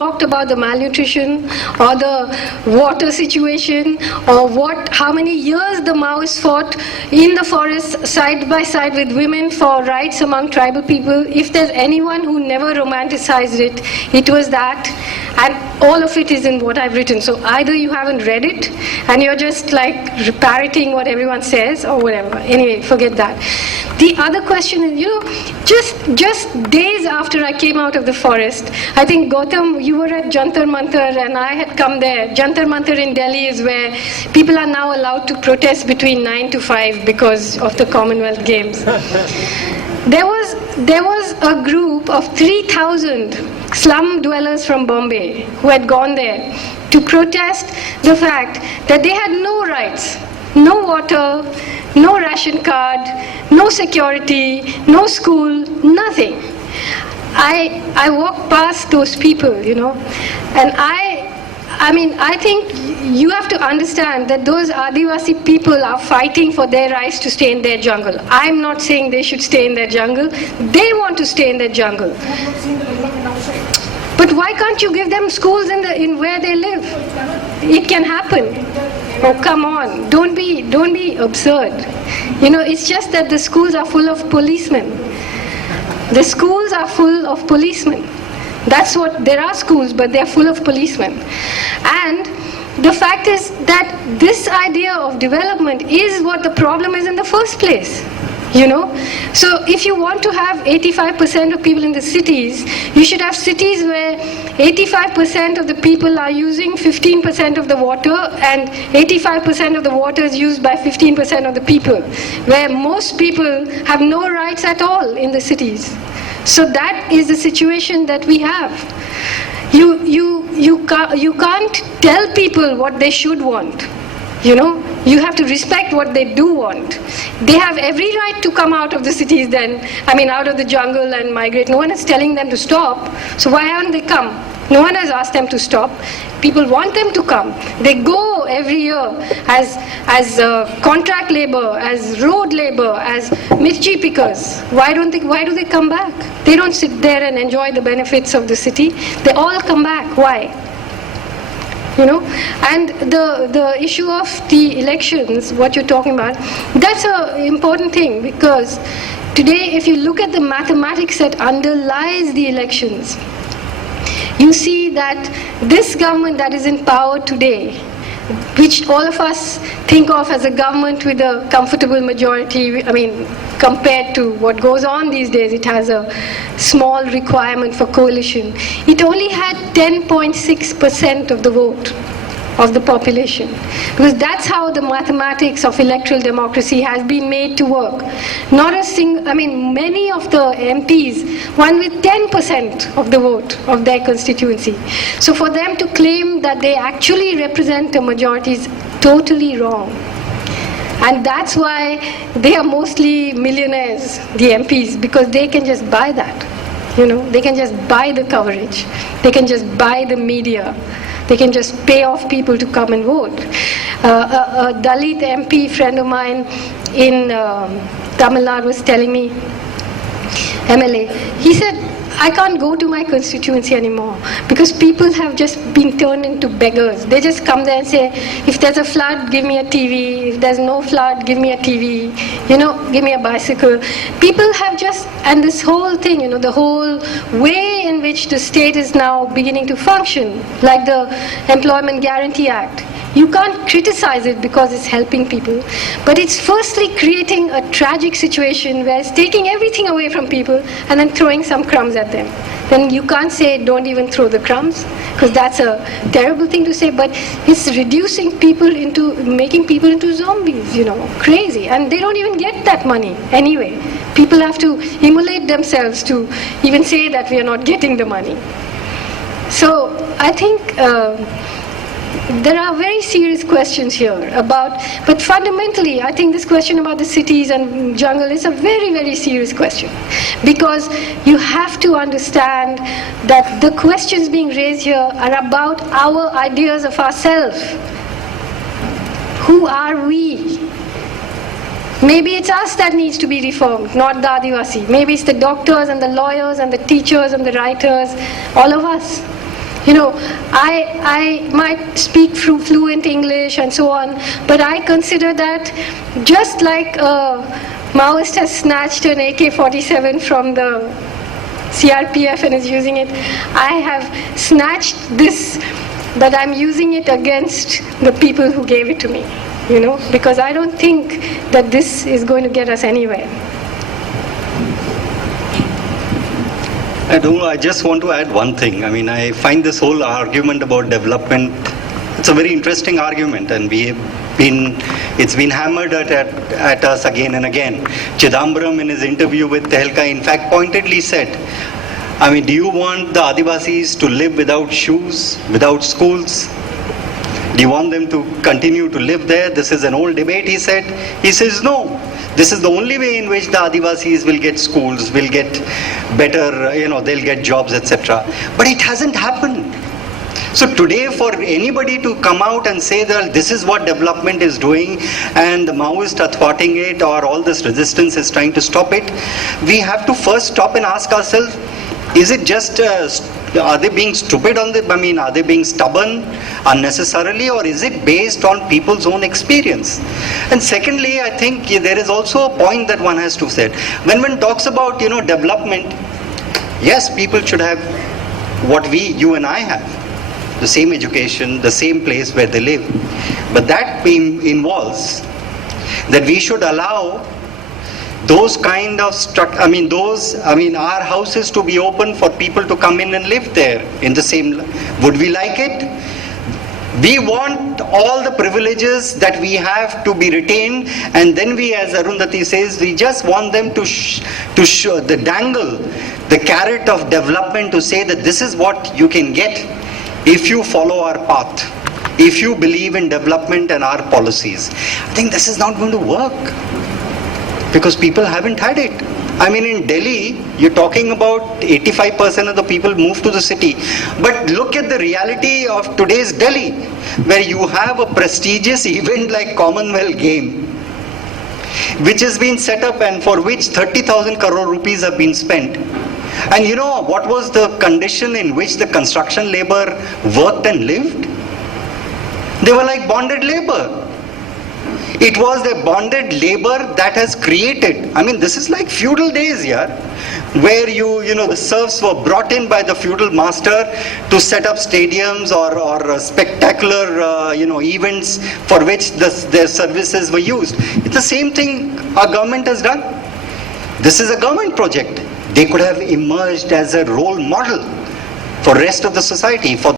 talked about the malnutrition or the water situation or how many years the Maoists fought in the forest side by side with women for rights among tribal people. If there's anyone who never romanticized it, it was that. And all of it is in what I've written. So either you haven't read it and you're just like parroting what everyone says or whatever. Anyway, forget that. The other question is, just days after I came out of the forest, I think Gautam, you were at Jantar Mantar and I had come there. Jantar Mantar in Delhi is where people are now allowed to protest between 9 to 5 because of the Commonwealth Games. There was a group of 3,000 slum dwellers from Bombay who had gone there to protest the fact that they had no rights, no water, no ration card, no security, no school, nothing. I walked past those people, and I think you have to understand that those Adivasi people are fighting for their rights to stay in their jungle. I'm not saying they should stay in their jungle. They want to stay in their jungle. But why can't you give them schools in where they live? It can happen. Oh, come on. Don't be absurd. It's just that the schools are full of policemen. The schools are full of policemen. There are schools, but they're full of policemen. And the fact is that this idea of development is what the problem is in the first place. So if you want to have 85% of people in the cities, you should have cities where 85% of the people are using 15% of the water and 85% of the water is used by 15% of the people, where most people have no rights at all in the cities. So that is the situation that we have. You can't tell people what they should want. You have to respect what they do want. They have every right to come out of the cities out of the jungle and migrate. No one is telling them to stop. So why haven't they come? No one has asked them to stop. People want them to come. They go every year as contract labor, as road labor, as mirchi pickers. Why do they come back? They don't sit there and enjoy the benefits of the city. They all come back. Why? And the issue of the elections, what you're talking about, that's an important thing, because today if you look at the mathematics that underlies the elections, you see that this government that is in power today, which all of us think of as a government with a comfortable majority, compared to what goes on these days, it has a small requirement for coalition. It only had 10.6% of the vote of the population, because that's how the mathematics of electoral democracy has been made to work. Many of the MPs won with 10% of the vote of their constituency. So for them to claim that they actually represent a majority is totally wrong. And that's why they are mostly millionaires, the MPs, because they can just buy that. They can just buy the coverage. They can just buy the media. They can just pay off people to come and vote. A Dalit MP friend of mine in Tamil Nadu was telling me, MLA, he said, I can't go to my constituency anymore because people have just been turned into beggars. They just come there and say, if there's a flood, give me a TV. If there's no flood, give me a TV. Give me a bicycle. People have and this whole thing, the whole way in which the state is now beginning to function, like the Employment Guarantee Act. You can't criticize it because it's helping people, but it's firstly creating a tragic situation where it's taking everything away from people and then throwing some crumbs at them. Then you can't say don't even throw the crumbs, because that's a terrible thing to say, but it's reducing people making people into zombies, crazy. And they don't even get that money anyway. People have to immolate themselves to even say that we are not getting the money. So I think there are very serious questions here but fundamentally, I think this question about the cities and jungle is a very, very serious question, because you have to understand that the questions being raised here are about our ideas of ourselves. Who are we? Maybe it's us that needs to be reformed, not the Adivasi. Maybe it's the doctors and the lawyers and the teachers and the writers, all of us. You know, I might speak fluent English and so on, but I consider that just like a Maoist has snatched an AK-47 from the CRPF and is using it, I have snatched this, but I'm using it against the people who gave it to me, you know, because I don't think that this is going to get us anywhere. I just want to add one thing. I mean, I find this whole argument about development, it's a very interesting argument, and it's been hammered at us again and again. Chidambaram, in his interview with Tehelka, in fact, pointedly said, I mean, do you want the Adivasis to live without shoes, without schools? Do you want them to continue to live there? This is an old debate, he said. He says, no. This is the only way in which the Adivasis will get schools, will get better, they'll get jobs, etc. But it hasn't happened. So today, for anybody to come out and say that this is what development is doing and the Maoists are thwarting it or all this resistance is trying to stop it, we have to first stop and ask ourselves, is it just, are they being stupid are they being stubborn unnecessarily, or is it based on people's own experience? And secondly, I think there is also a point that one has to say. When one talks about, development, yes, people should have what you and I have, the same education, the same place where they live. But that involves that we should allow those kind of our houses to be open for people to come in and live there in the same. Would we like it? We want all the privileges that we have to be retained, and then we, as Arundhati says, we just want them to dangle the carrot of development to say that this is what you can get if you follow our path, if you believe in development and our policies. I think this is not going to work, because people haven't had it. I mean, in Delhi, you're talking about 85% of the people move to the city. But look at the reality of today's Delhi, where you have a prestigious event like Commonwealth Game, which has been set up and for which 30,000 crore rupees have been spent. And you know what was the condition in which the construction labor worked and lived? They were like bonded labor. It was the bonded labor that has created, this is like feudal days, where the serfs were brought in by the feudal master to set up stadiums or spectacular, events for which their services were used. It's the same thing our government has done. This is a government project. They could have emerged as a role model for rest of the society, for